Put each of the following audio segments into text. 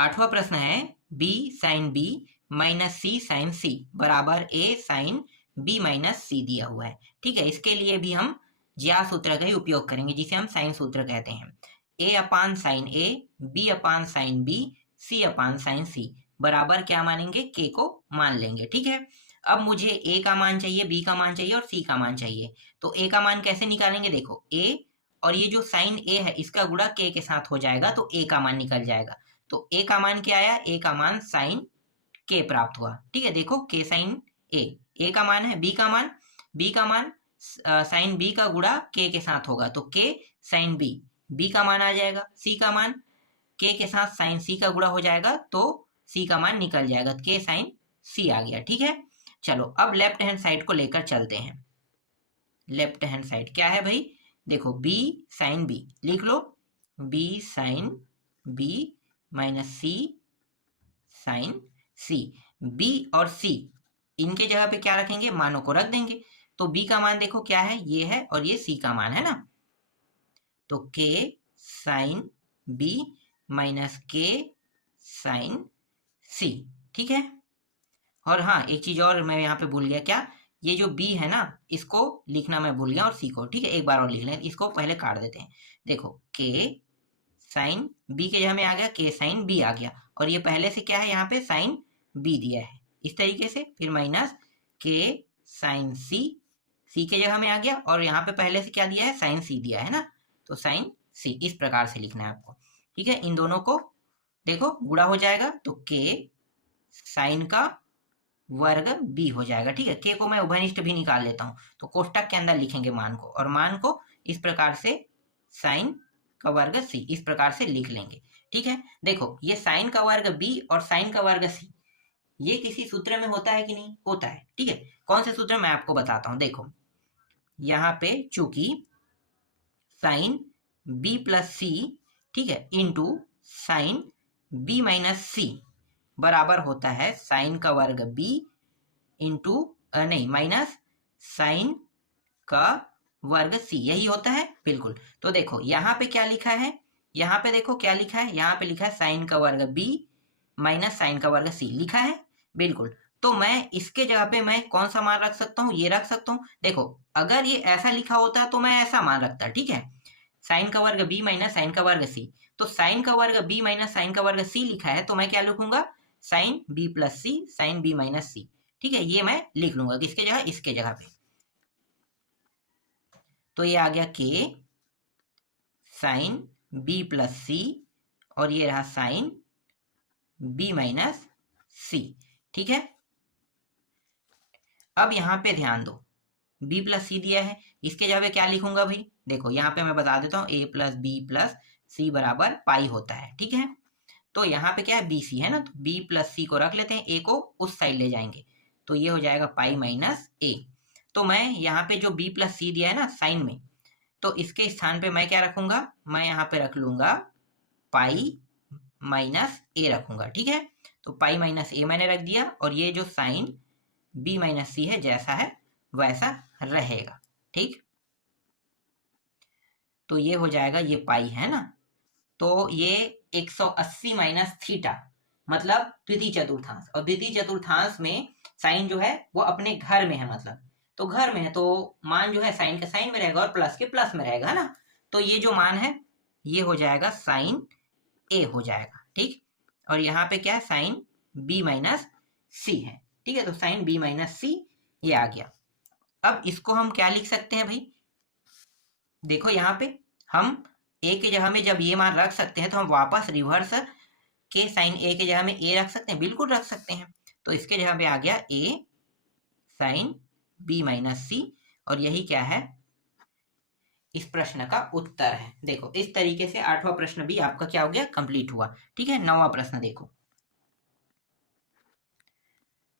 8वां प्रश्न है B sine B minus सी sign सी बराबर ए साइन बी माइनस सी दिया हुआ है। ठीक है, इसके लिए भी हम ज्या सूत्र का ही उपयोग करेंगे, जिसे हम साइन सूत्र कहते हैं। ए अपान साइन ए, बी अपान साइन बी, सी अपान साइन सी बराबर क्या मानेंगे, के को मान लेंगे। ठीक है, अब मुझे ए का मान चाहिए, बी का मान चाहिए और सी का मान चाहिए। तो ए का मान कैसे निकालेंगे, देखो ए और ये जो साइन ए है इसका गुणा के साथ हो जाएगा तो ए का मान निकल जाएगा। तो ए का मान क्या आया, ए का मान साइन के प्राप्त हुआ। ठीक है, देखो के साइन ए का मान है, बी का मान साइन बी का गुणा के साथ होगा तो के साइन बी का मान आ जाएगा। सी का मान के साथ साइन सी का गुणा हो जाएगा तो सी का मान निकल जाएगा, के साइन सी आ गया। ठीक है, चलो अब लेफ्ट हैंड साइड को लेकर चलते हैं। लेफ्ट हैंड साइड क्या है भाई, देखो बी साइन बी लिख लो, बी साइन बी माइनस सी साइन सी। बी और सी इनके जगह पे क्या रखेंगे, मानों को रख देंगे। तो बी का मान देखो क्या है, ये है और ये सी का मान है ना, तो के साइन बी माइनस के साइन सी। ठीक है, और हाँ एक चीज और मैं यहाँ पे भूल गया, क्या, ये जो b है ना इसको लिखना मैं भूल गया और c को। ठीक है, एक बार और लिख लें, इसको पहले काट देते हैं। देखो k साइन b के जगह में आ गया k साइन b आ गया, और ये पहले से क्या है यहाँ पे साइन b दिया है इस तरीके से, फिर माइनस k साइन c के जगह में आ गया, और यहाँ पे पहले से क्या दिया है, साइन c दिया है ना, तो साइन c इस प्रकार से लिखना है आपको। ठीक है, इन दोनों को देखो गुणा हो जाएगा तो k साइन का वर्ग b हो जाएगा। ठीक है, के को मैं उभयनिष्ठ भी निकाल लेता हूं, तो कोष्टक के अंदर लिखेंगे मान को, और मान को इस प्रकार से साइन का वर्ग c इस प्रकार से लिख लेंगे। ठीक है, देखो ये साइन का वर्ग b और साइन का वर्ग c ये किसी सूत्र में होता है कि नहीं, होता है। ठीक है, कौन से सूत्र मैं आपको बताता हूं, देखो यहाँ पे चूंकि साइन b प्लस सी, ठीक है, इंटू साइन b माइनस सी बराबर होता है साइन का वर्ग b इंटू नहीं माइनस साइन का वर्ग c, यही होता है बिल्कुल। तो देखो यहाँ पे क्या लिखा है, यहाँ पे देखो क्या लिखा है, यहाँ पे लिखा है साइन का वर्ग b माइनस साइन का वर्ग c लिखा है बिल्कुल। तो मैं इसके जगह पे मैं कौन सा मान रख सकता हूँ, ये रख सकता हूँ। देखो अगर ये ऐसा लिखा होता तो मैं ऐसा मान रखता। ठीक है, साइन का वर्ग b माइनस साइन का वर्ग c, तो साइन का वर्ग b माइनस साइन का वर्ग c लिखा है तो मैं क्या लिखूंगा, साइन b प्लस सी साइन b माइनस सी। ठीक है, ये मैं लिख लूंगा किसके जगह, इसके जगह पे। तो ये आ गया k साइन b प्लस सी, और ये रहा साइन b माइनस सी। ठीक है, अब यहाँ पे ध्यान दो, b प्लस सी दिया है, इसके जगह पे क्या लिखूंगा भाई, देखो यहाँ पे मैं बता देता हूँ a प्लस बी प्लस सी बराबर पाई होता है। ठीक है, तो यहाँ पे क्या है बी सी है ना, तो b प्लस सी को रख लेते हैं, a को उस साइड ले जाएंगे तो ये हो जाएगा पाई माइनस a। तो मैं यहाँ पे जो b प्लस सी दिया है ना साइन में, तो इसके स्थान पे मैं क्या रखूंगा, मैं यहाँ पे रख लूंगा पाई माइनस a रखूंगा। ठीक है, तो पाई माइनस a मैंने रख दिया, और ये जो साइन b माइनस सी है जैसा है वैसा रहेगा। ठीक, तो ये हो जाएगा, ये पाई है ना, तो ये 180 माइनस थीटा मतलब द्वितीय चतुर्थांश, और द्वितीय चतुर्थांश में साइन जो है वो अपने घर में है, मतलब तो घर में है तो मान जो है साइन के साइन में रहेगा और प्लस के प्लस में रहेगा, है ना। तो ये जो मान है ये हो जाएगा साइन ए हो जाएगा। ठीक, और यहाँ पे क्या है, साइन बी माइनस सी है। ठीक है, तो साइन बी माइनस सी ये आ गया। अब इसको हम क्या लिख सकते हैं भाई, देखो यहाँ पे हम ए के जगह में जब ये मान रख सकते हैं तो हम वापस रिवर्स के साइन ए के जगह में ए रख सकते हैं, बिल्कुल रख सकते हैं। तो इसके जगह पे आ गया ए साइन बी माइनस सी, और यही क्या है, इस प्रश्न का उत्तर है। देखो इस तरीके से 8वां प्रश्न भी आपका क्या हो गया, कंप्लीट हुआ। ठीक है, 9वां प्रश्न देखो,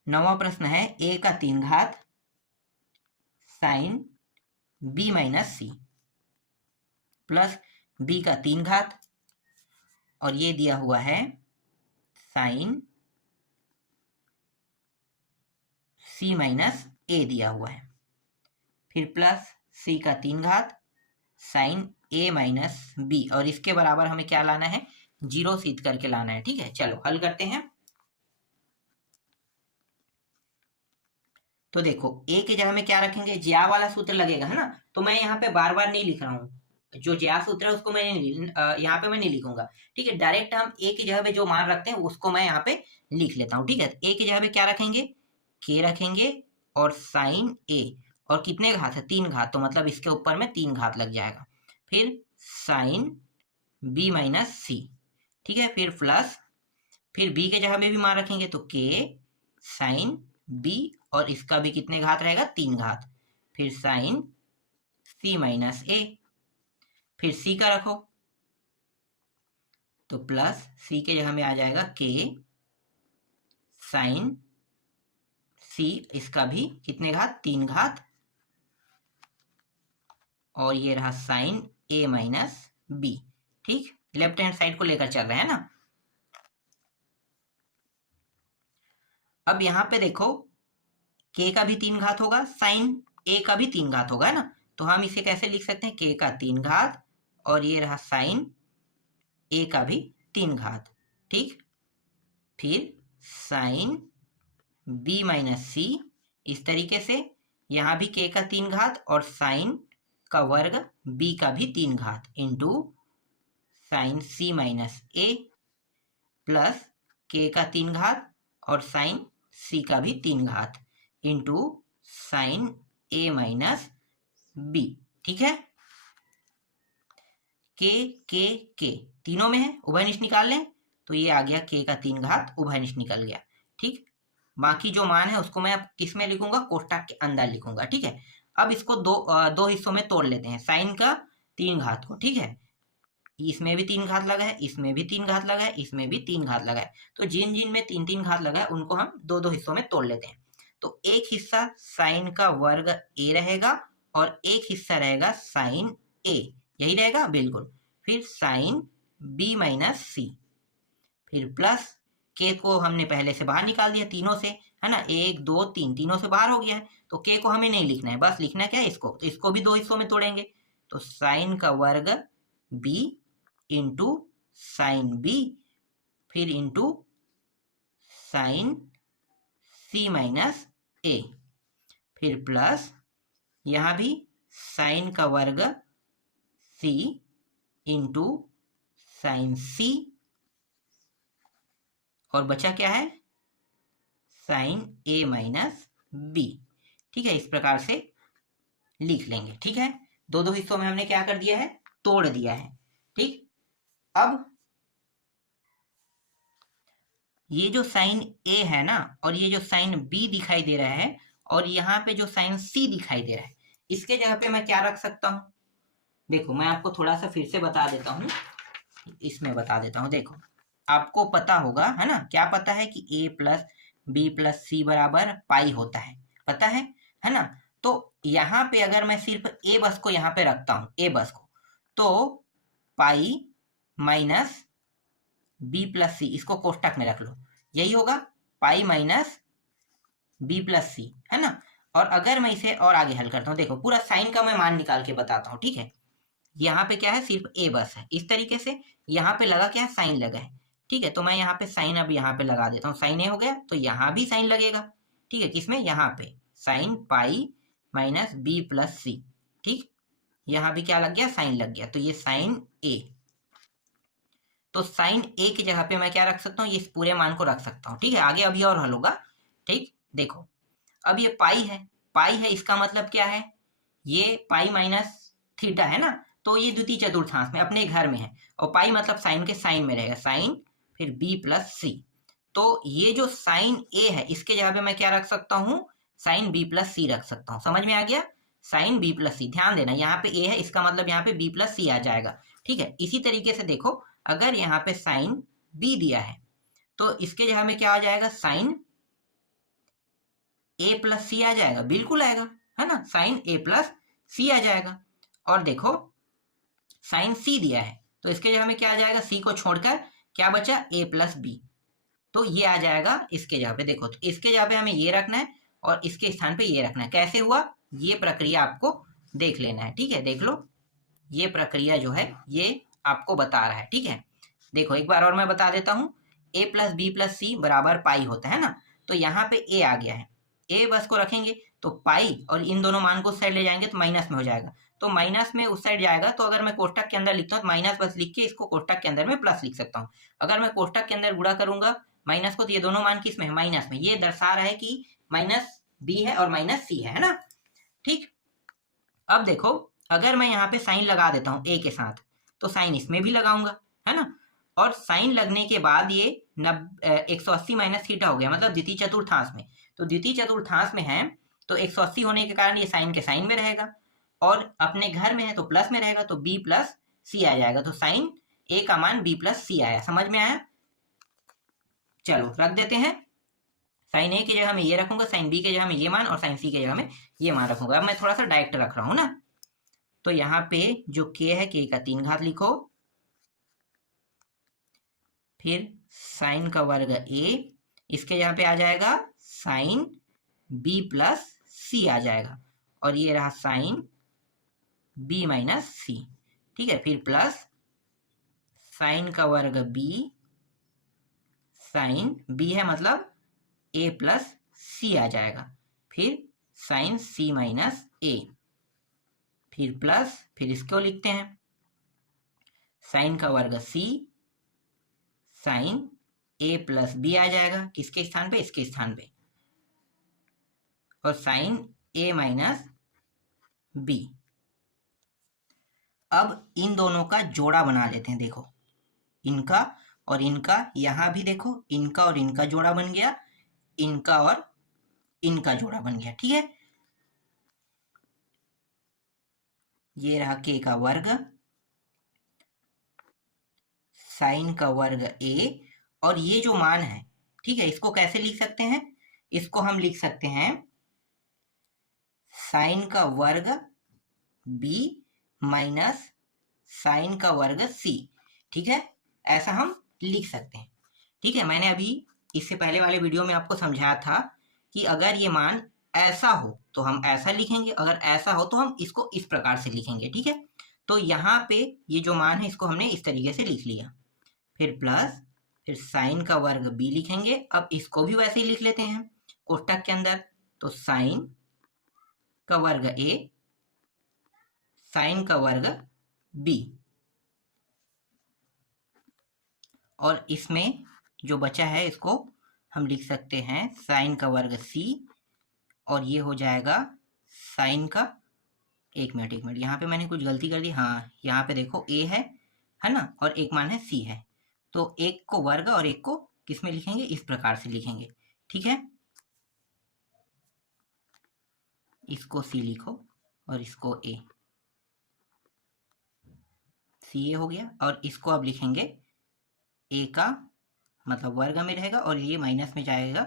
9वां प्रश्न है a का 3 घात sine b minus C plus b का 3 घात, और ये दिया हुआ है साइन c माइनस a दिया हुआ है, फिर प्लस c का 3 घात साइन a माइनस b, और इसके बराबर हमें क्या लाना है, जीरो सिद्ध करके लाना है। ठीक है, चलो हल करते हैं। तो देखो ए की जगह में क्या रखेंगे, ज्या वाला सूत्र लगेगा, है ना। तो मैं यहाँ पे बार बार नहीं लिख रहा हूँ, जो ज्या सूत्र है उसको मैं यहाँ पे मैं नहीं लिखूंगा। ठीक है, डायरेक्ट हम ए की जगह पे जो मान रखते हैं उसको मैं यहाँ पे लिख लेता हूँ। ठीक है, ए की जगह पे क्या रखेंगे, के रखेंगे और साइन ए, और कितने घात है, 3 घात, तो मतलब इसके ऊपर में 3 घात लग जाएगा। फिर साइन बी माइनस सी। ठीक है, फिर प्लस, फिर बी के जगह में भी मान रखेंगे तो के साइन बी, और इसका भी कितने घात रहेगा, 3 घात। फिर साइन सी माइनस ए, फिर सी का रखो तो प्लस सी के जगह में आ जाएगा के साइन सी, इसका भी कितने घात, 3 घात, और ये रहा साइन ए माइनस बी। ठीक, लेफ्ट हैंड साइड को लेकर चल रहे हैं ना। अब यहाँ पे देखो के का भी 3 घात होगा, साइन ए का भी 3 घात होगा, है ना। तो हम इसे कैसे लिख सकते हैं, के का 3 घात और ये रहा साइन ए का भी 3 घात। ठीक, फिर साइन बी माइनस सी, इस तरीके से यहाँ भी के का 3 घात और साइन का वर्ग बी का भी 3 घात इंटू साइन सी माइनस ए, प्लस के का 3 घात और साइन सी का भी 3 घात इंटू साइन ए माइनस बी। ठीक है, के तीनों में है, उभयनिष्ठ निकाल लें तो ये आ गया के का 3 घात, उभयनिष्ठ निकल गया। ठीक, बाकी जो मान है उसको मैं अब किस में लिखूंगा, कोष्टक के अंदर लिखूंगा। ठीक है, अब इसको दो हिस्सों में तोड़ लेते हैं, साइन का 3 घात को। ठीक है, इसमें भी 3 घात लगा है, इसमें भी 3 घात लगा है, इसमें भी 3 घात लगा है, तो जिन जिन में 3 घात लगा है उनको हम दो हिस्सों में तोड़ लेते हैं। तो एक हिस्सा साइन का वर्ग ए रहेगा और एक हिस्सा रहेगा साइन ए, यही रहेगा बिल्कुल। फिर साइन बी माइनस सी, फिर प्लस के को हमने पहले से बाहर निकाल दिया तीनों से, है ना, 1 2 3 तीनों से बाहर हो गया है, तो के को हमें नहीं लिखना है, बस लिखना क्या है इसको, तो इसको भी 2 हिस्सों में तोड़ेंगे। तो साइन का वर्ग बी इंटू साइन बी, फिर इंटू साइन सी माइनस ए, फिर प्लस यहाँ भी साइन का वर्ग सी इंटू साइन सी, और बचा क्या है, साइन ए माइनस बी। ठीक है, इस प्रकार से लिख लेंगे। ठीक है, दो हिस्सों में हमने क्या कर दिया है, तोड़ दिया है। ठीक, अब ये जो साइन ए है ना, और ये जो साइन बी दिखाई दे रहा है, और यहाँ पे जो साइन सी दिखाई दे रहा है, इसके जगह पे मैं क्या रख सकता हूँ, देखो मैं आपको थोड़ा सा फिर से बता देता हूँ, इसमें बता देता हूँ। देखो आपको पता होगा, है ना, क्या पता है कि a प्लस बी प्लस सी बराबर पाई होता है, पता है ना। तो यहाँ पे अगर मैं सिर्फ ए बस को यहाँ पे रखता हूँ, ए बस को, तो पाई माइनस बी प्लस सी, इसको कोष्टक में रख लो, यही होगा पाई माइनस बी प्लस सी, है ना। और अगर मैं इसे और आगे हल करता हूँ, देखो पूरा साइन का मैं मान निकाल के बताता हूँ। ठीक है, यहाँ पे क्या है, सिर्फ ए बस है, इस तरीके से यहाँ पे लगा क्या है, साइन लगा है। ठीक है, तो मैं यहाँ पे साइन अब यहाँ पे लगा देता हूँ, साइन ए हो गया, तो यहाँ भी साइन लगेगा। ठीक है, किसमें, यहाँ पे sine pi minus B plus C. ठीक, यहाँ भी क्या लग गया, साइन लग गया, तो ये साइन ए, तो साइन ए की जगह पे मैं क्या रख सकता हूँ, ये इस पूरे मान को रख सकता हूँ। ठीक है, आगे अभी और हल होगा। ठीक, देखो अब ये पाई है, इसका मतलब क्या है, ये पाई माइनस थीटा है ना, तो ये द्वितीय चतुर्थांश में अपने घर में है, और पाई मतलब साइन के साइन में रहेगा, साइन फिर बी प्लस सी। तो ये जो साइन ए है इसके जगह पे मैं क्या रख सकता हूँ, साइन बी प्लस सी रख सकता हूँ। समझ में आ गया, साइन बी प्लस सी, ध्यान देना यहाँ पे ए है, इसका मतलब यहाँ पे बी प्लस सी आ जाएगा। ठीक है, इसी तरीके से देखो अगर यहाँ पे साइन बी दिया है तो इसके जगह में क्या आ जाएगा, साइन ए प्लस सी आ जाएगा, बिल्कुल आएगा, है ना, साइन ए प्लस सी आ जाएगा। और देखो साइन सी दिया है तो इसके जगह में क्या आ जाएगा, सी को छोड़कर क्या बचा, ए प्लस बी, तो ये आ जाएगा इसके जगह पे। देखो तो इसके जगह पे हमें ये रखना है और इसके स्थान पे ये रखना है। कैसे हुआ, ये प्रक्रिया आपको देख लेना है। ठीक है, देख लो, ये प्रक्रिया जो है ये आपको बता रहा है। ठीक है, देखो एक बार और मैं बता देता हूँ, a प्लस बी प्लस सी बराबर पाई होता है ना, तो यहाँ पे a आ गया है, a बस को रखेंगे तो पाई और इन दोनों मान को उस साइड ले जाएंगे तो माइनस में हो जाएगा, तो माइनस में उस साइड जाएगा, तो अगर मैं कोष्टक के अंदर लिखता हूँ तो माइनस बस लिख के इसको कोष्टक के अंदर में प्लस लिख सकता हूँ। अगर मैं कोष्टक के अंदर गुणा करूंगा माइनस को, तो ये दोनों मान किस में है, माइनस में, ये दर्शा रहा है कि माइनस बी है और माइनस सी है ना। ठीक, अब देखो अगर मैं यहाँ पे साइन लगा देता हूँ a के साथ, तो साइन इसमें भी लगाऊंगा, है ना, और साइन लगने के बाद ये 180 माइनस थीटा हो गया, मतलब द्वितीय चतुर्थांश में, तो द्वितीय चतुर्थांश में है तो 180 होने के कारण ये साइन के साइन में रहेगा, और अपने घर में है तो प्लस में रहेगा, तो b प्लस सी आ जाएगा, तो साइन a का मान b प्लस सी आया। समझ में आया? चलो रख देते हैं, साइन a की जगह में ये रखूंगा, साइन b की जगह में ये मान, और साइन c की जगह में ये मान रखूंगा। अब मैं थोड़ा सा डायरेक्ट रख रहा हूँ ना, तो यहाँ पे जो k है k का 3 घात लिखो, फिर साइन का वर्ग a, इसके यहाँ पे आ जाएगा साइन b प्लस सी आ जाएगा, और ये रहा साइन b माइनस सी। ठीक है, फिर प्लस साइन का वर्ग b, साइन b है मतलब a प्लस सी आ जाएगा, फिर साइन c माइनस a, फिर प्लस, फिर इसको लिखते हैं साइन का वर्ग c, sine a plus b आ जाएगा, किसके स्थान पे, इसके स्थान पे, और साइन a माइनस b। अब इन दोनों का जोड़ा बना लेते हैं, देखो इनका और इनका, यहां भी देखो इनका और इनका जोड़ा बन गया, इनका और इनका जोड़ा बन गया। ठीक है, ये रहा k का वर्ग, साइन का वर्ग a, और ये जो मान है, ठीक है, इसको कैसे लिख सकते हैं, इसको हम लिख सकते हैं साइन का वर्ग b माइनस साइन का वर्ग c। ठीक है, ऐसा हम लिख सकते हैं। ठीक है, मैंने अभी इससे पहले वाले वीडियो में आपको समझाया था कि अगर ये मान ऐसा हो तो हम ऐसा लिखेंगे, अगर ऐसा हो तो हम इसको इस प्रकार से लिखेंगे। ठीक है, तो यहाँ पे ये जो मान है इसको हमने इस तरीके से लिख लिया, फिर प्लस, फिर साइन का वर्ग b लिखेंगे। अब इसको भी वैसे ही लिख लेते हैं कोष्टक के अंदर, तो साइन का वर्ग a, साइन का वर्ग b, और इसमें जो बचा है इसको हम लिख सकते हैं साइन का वर्ग c, और ये हो जाएगा साइन का, एक मिनट यहाँ पे मैंने कुछ गलती कर दी, हाँ यहाँ पे देखो a है ना, और एक मान है c है, तो एक को वर्ग और एक को किस में लिखेंगे, इस प्रकार से लिखेंगे। ठीक है, इसको c लिखो और इसको a, सी ए हो गया, और इसको अब लिखेंगे a का मतलब वर्ग में रहेगा, और ये माइनस में जाएगा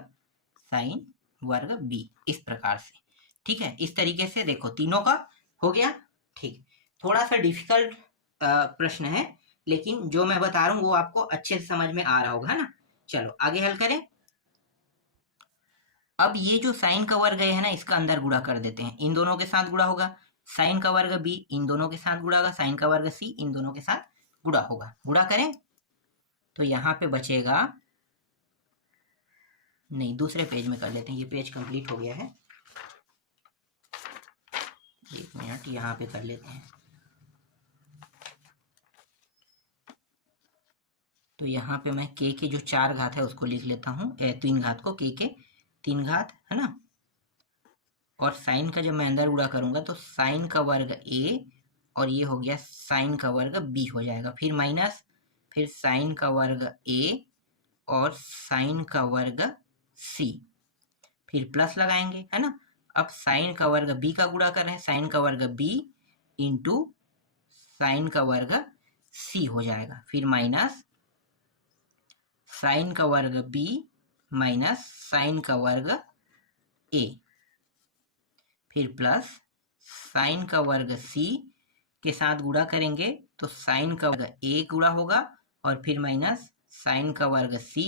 साइन वर्ग b, इस प्रकार से। ठीक है, इस तरीके से देखो तीनों का हो गया। ठीक, थोड़ा सा डिफिकल्ट प्रश्न है, लेकिन जो मैं बता रहा हूँ वो आपको अच्छे से समझ में आ रहा होगा, है ना। चलो आगे हल करें। अब ये जो साइन का वर्ग है ना, इसका अंदर गुणा कर देते हैं, इन दोनों के साथ गुणा होगा, साइन का वर्ग b इन दोनों के साथ गुणा होगा, साइन का वर्ग c इन दोनों के साथ गुणा होगा। गुणा करें तो यहाँ पे बचेगा, नहीं दूसरे पेज में कर लेते हैं, ये पेज कंप्लीट हो गया है, एक मिनट यहाँ पे कर लेते हैं। तो यहाँ पे मैं k के जो 4 घात है उसको लिख लेता हूँ, 3 घात को, k के 3 घात, है ना, और साइन का जब मैं अंदर गुणा करूंगा तो साइन का वर्ग a, और ये हो गया साइन का वर्ग b हो जाएगा, फिर माइनस, फिर साइन का वर्ग a और साइन का वर्ग c, फिर प्लस लगाएंगे, है ना। अब साइन का वर्ग b का गुणा कर रहे हैं, साइन का वर्ग b इंटू साइन का वर्ग c हो जाएगा, फिर माइनस साइन का वर्ग b माइनस साइन का वर्ग a, फिर प्लस साइन का वर्ग c के साथ गुणा करेंगे तो साइन का वर्ग a गुणा होगा, और फिर माइनस साइन का वर्ग c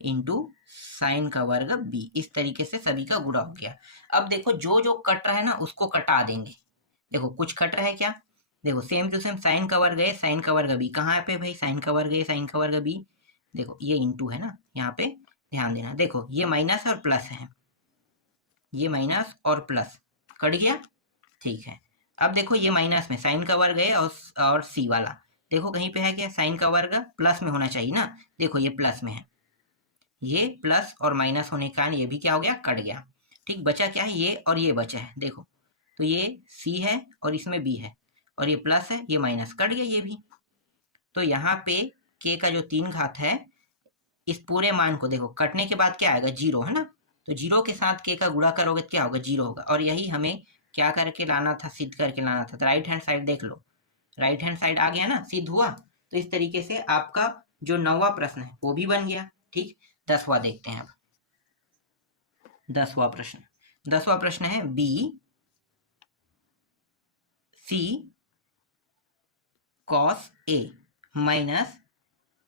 इंटू साइन का वर्ग b, इस तरीके से सभी का गुणा हो गया। अब देखो जो जो कट रहा है ना उसको कटा देंगे, देखो कुछ कट रहा है क्या, देखो सेम टू सेम साइन का वर्ग है साइन का वर्ग बी, कहाँ पे भाई साइन का वर्ग है साइन का वर्ग बी, देखो ये इंटू है ना, यहाँ पे ध्यान देना, देखो ये माइनस और प्लस है, ये माइनस और प्लस कट गया, ठीक है। अब देखो ये माइनस में साइन का वर्ग है और सी वाला, देखो कहीं पे है क्या, साइन का वर्ग प्लस में होना चाहिए ना, देखो ये प्लस में है, ये प्लस और माइनस होने के कारण ये भी क्या हो गया, कट गया, ठीक। बचा क्या है, ये और ये बचा है, देखो तो ये सी है और इसमें बी है, और ये प्लस है, ये माइनस, कट गया ये भी। तो यहाँ पे के का जो 3 घात है, इस पूरे मान को देखो कटने के बाद क्या आएगा, जीरो है ना, तो जीरो के साथ के का गुणा करोगे तो क्या होगा, जीरो होगा, और यही हमें क्या करके लाना था, सिद्ध करके लाना था। तो राइट हैंड साइड देख लो, राइट हैंड साइड आ गया ना, सिद्ध हुआ। तो इस तरीके से आपका जो 9वां प्रश्न है वो भी बन गया, ठीक। 10वां देखते हैं अब, 10वां प्रश्न, 10वां प्रश्न है B C cos A minus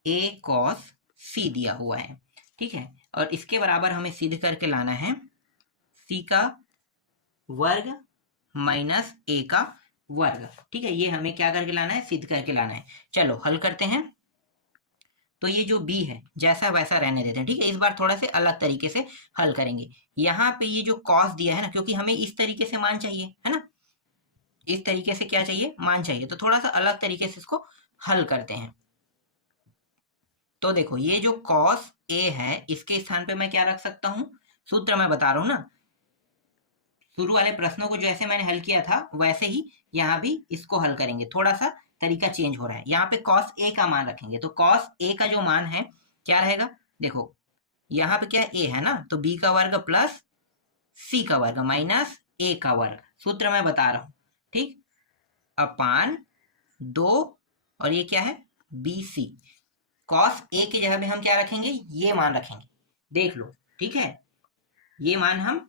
A cos सी दिया हुआ है, ठीक है, और इसके बराबर हमें सिद्ध करके लाना है सी का वर्ग माइनस ए का वर्ग, ठीक है, ये हमें क्या करके लाना है, सिद्ध करके लाना है। चलो हल करते हैं। तो ये जो b है जैसा वैसा रहने देते हैं, ठीक है, इस बार थोड़ा से अलग तरीके से हल करेंगे। यहाँ पे ये जो cos दिया है ना, क्योंकि हमें इस तरीके से मान चाहिए है ना, इस तरीके से क्या चाहिए, मान चाहिए, तो थोड़ा सा अलग तरीके से इसको हल करते हैं। तो देखो ये जो cos a है, इसके स्थान पे मैं क्या रख सकता हूँ, सूत्र मैं बता रहा हूँ ना, शुरू वाले प्रश्नों को जैसे मैंने हल किया था वैसे ही यहाँ भी इसको हल करेंगे, थोड़ा सा तरीका चेंज हो रहा है। यहाँ पे cos a का मान रखेंगे, तो cos a का जो मान है क्या रहेगा, देखो यहाँ पे क्या a है ना, तो b का वर्ग प्लस c का वर्ग माइनस a का वर्ग, सूत्र मैं बता रहा हूँ, ठीक, अपान 2, और ये क्या है bc, cos a की जगह में हम क्या रखेंगे, ये मान रखेंगे, देख लो, ठीक है, ये मान हम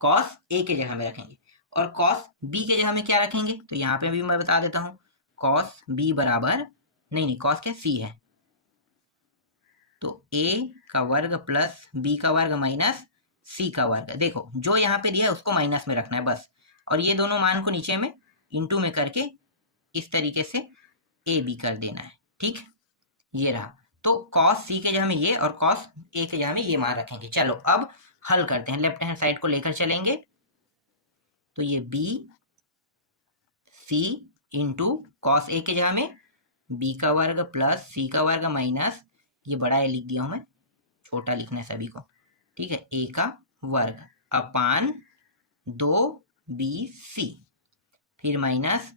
cos a के जगह में रखेंगे, और cos b के जगह में क्या रखेंगे, तो यहाँ पे भी मैं बता देता हूँ, cos b बराबर, नहीं cos क्या c है, तो a का वर्ग प्लस b का वर्ग माइनस c का वर्ग, देखो जो यहाँ पे दिया है उसको माइनस में रखना है बस, और ये दोनों मान को नीचे में इंटू में करके इस तरीके से a b कर देना है, ठीक, ये रहा। तो cos c के जगह में ये और cos a के जगह में ये मान रखेंगे। चलो अब हल करते हैं, लेफ्ट हैंड साइड को लेकर चलेंगे, तो ये b c into cos A के जगह में b का वर्ग प्लस c का वर्ग माइनस, ये बड़ा ए लिख दिया हूं मैं, छोटा लिखना है सभी को, ठीक है, a का वर्ग अपान 2bc, फिर माइनस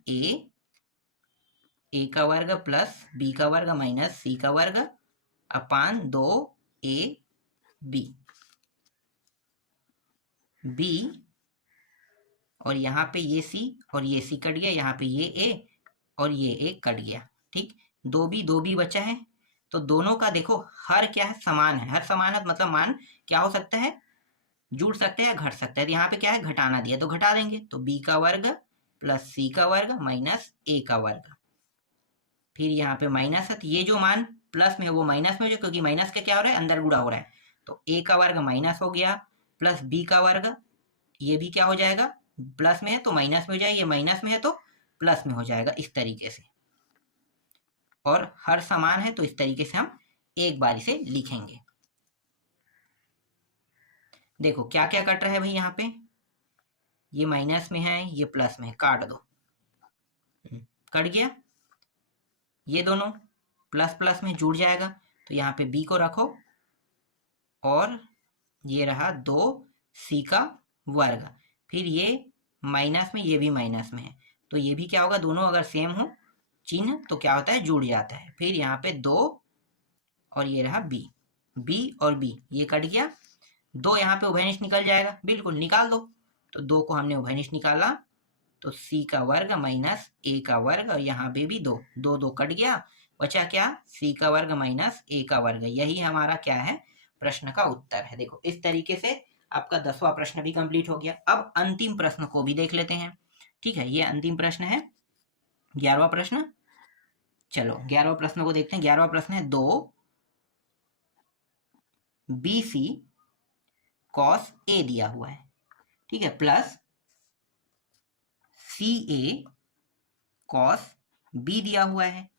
a का वर्ग प्लस b का वर्ग माइनस c का वर्ग अपान 2ab, b और यहाँ पे ये c और ये c कट गया, यहाँ पे ये a और ये a कट गया, ठीक, 2b बचा है, तो दोनों का देखो हर क्या है, समान है, हर समान है मतलब मान क्या हो सकता है, जुड़ सकते हैं, घट सकता है, तो यहाँ पे क्या है, घटाना दिया तो घटा देंगे, तो b का वर्ग प्लस c का वर्ग माइनस a का वर्ग, फिर यहाँ पे माइनस है, तो ये जो मान प्लस में है वो माइनस में हो जाए, क्योंकि माइनस का क्या हो रहा है, अंदर गुणा हो रहा है, तो a का वर्ग माइनस हो गया प्लस b का वर्ग, ये भी क्या हो जाएगा, प्लस में है तो माइनस में हो जाएगा, ये माइनस में है तो प्लस में हो जाएगा, इस तरीके से, और हर समान है तो इस तरीके से हम एक बारी से लिखेंगे। देखो क्या क्या कट रहा है भाई, यहाँ पे ये माइनस में है, ये प्लस में है, काट दो, कट गया, ये दोनों प्लस प्लस में जुड़ जाएगा, तो यहाँ पे b को रखो, और ये रहा 2c का वर्ग, फिर ये माइनस में, ये भी माइनस में है, तो ये भी क्या होगा, दोनों अगर सेम हो चिन्ह तो क्या होता है, जुड़ जाता है, फिर यहाँ पे 2 और ये रहा b और b, ये कट गया, 2 यहाँ पे उभयनिष्ठ निकल जाएगा, बिल्कुल निकाल दो, तो 2 को हमने उभयनिष्ठ निकाला, तो c का वर्ग माइनस a का वर्ग, और यहाँ पे भी 2 कट गया, बचा क्या, c का वर्ग माइनस a का वर्ग, यही हमारा क्या है, प्रश्न का उत्तर है। देखो इस तरीके से आपका 10वां प्रश्न भी कंप्लीट हो गया। अब अंतिम प्रश्न को भी देख लेते हैं, ठीक है, ये अंतिम प्रश्न है 11वां प्रश्न। चलो 11वां प्रश्न को देखते हैं। 11वां प्रश्न है 2bc cos a दिया हुआ है, ठीक है, प्लस ca कॉस बी दिया हुआ है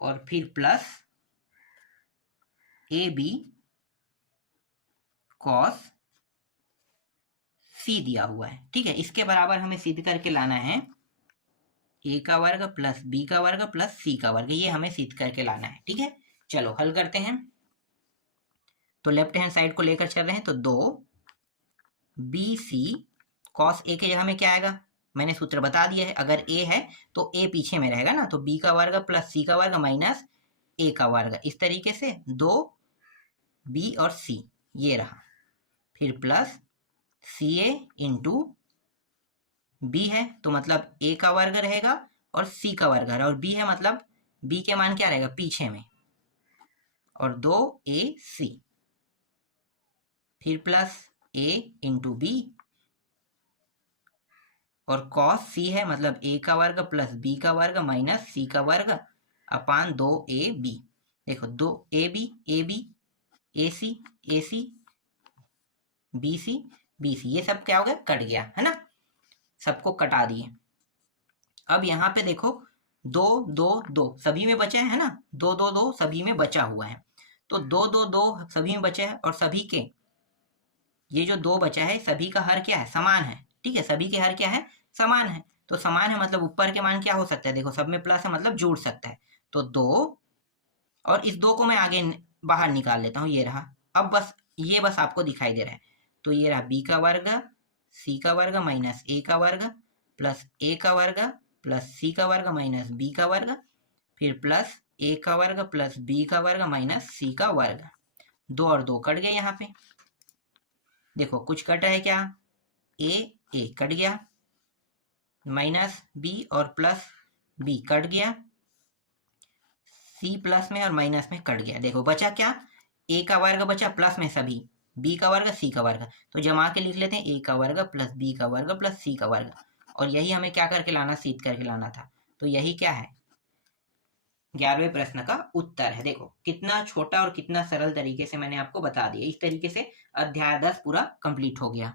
और फिर प्लस ए बी कॉस सी दिया हुआ है। ठीक है, इसके बराबर हमें सिद्ध करके लाना है ए का वर्ग प्लस बी का वर्ग प्लस सी का वर्ग, ये हमें सिद्ध करके लाना है। ठीक है, चलो हल करते हैं। तो लेफ्ट हैंड साइड को लेकर चल रहे हैं, तो 2BC कॉस ए की जगह में क्या आएगा, मैंने सूत्र बता दिया है, अगर ए है तो ए पीछे में रहेगा ना, तो बी का वर्ग प्लस सी का वर्ग माइनस ए का वर्ग, इस तरीके से 2B और C ये रहा, फिर प्लस CA इंटू बी है तो मतलब ए का वर्ग रहेगा और सी का वर्ग रहेगा, और बी है मतलब बी के मान क्या रहेगा पीछे में, और 2AC, फिर प्लस ए इंटू बी, और कॉस सी है मतलब ए का वर्ग प्लस बी का वर्ग माइनस सी का वर्ग अपान 2AB। देखो 2AB AC AC BC BC, ये सब क्या हो गया, कट गया है ना, सबको कटा दिए। अब यहाँ पे देखो 2 2 2 सभी में बचे है ना, 2 2 2 सभी में बचा हुआ है, तो 2 2 2 सभी में बचे है, और सभी के ये जो 2 बचा है सभी का हर क्या है, समान है। ठीक है, सभी के हर क्या है, समान है, तो समान है मतलब ऊपर के मान क्या हो सकता है, देखो सब में प्लस है मतलब जुड़ सकता है, तो 2, और इस 2 को मैं आगे बाहर निकाल लेता हूँ, ये रहा। अब बस ये बस आपको दिखाई दे रहा है, तो ये रहा बी का वर्ग सी का वर्ग माइनस ए का वर्ग प्लस ए का वर्ग प्लस सी का वर्ग माइनस बी का वर्ग, फिर प्लस ए का वर्ग प्लस बी का वर्ग माइनस सी का वर्ग, 2 और 2 कट गए। यहाँ पे देखो कुछ कट है क्या, ए कट गया, माइनस बी और प्लस बी कट गया, सी प्लस में और माइनस में कट गया। देखो बचा क्या, ए का वर्ग बचा प्लस में सभी, बी का वर्ग सी का वर्ग, तो जमा के लिख लेते हैं ए का वर्ग प्लस बी का वर्ग प्लस सी का वर्ग, और यही हमें क्या करके लाना, सिद्ध करके लाना था। तो यही क्या है, 11वें प्रश्न का उत्तर है। देखो कितना छोटा और कितना सरल तरीके से मैंने आपको बता दिया। इस तरीके से अध्याय 10 पूरा कंप्लीट हो गया।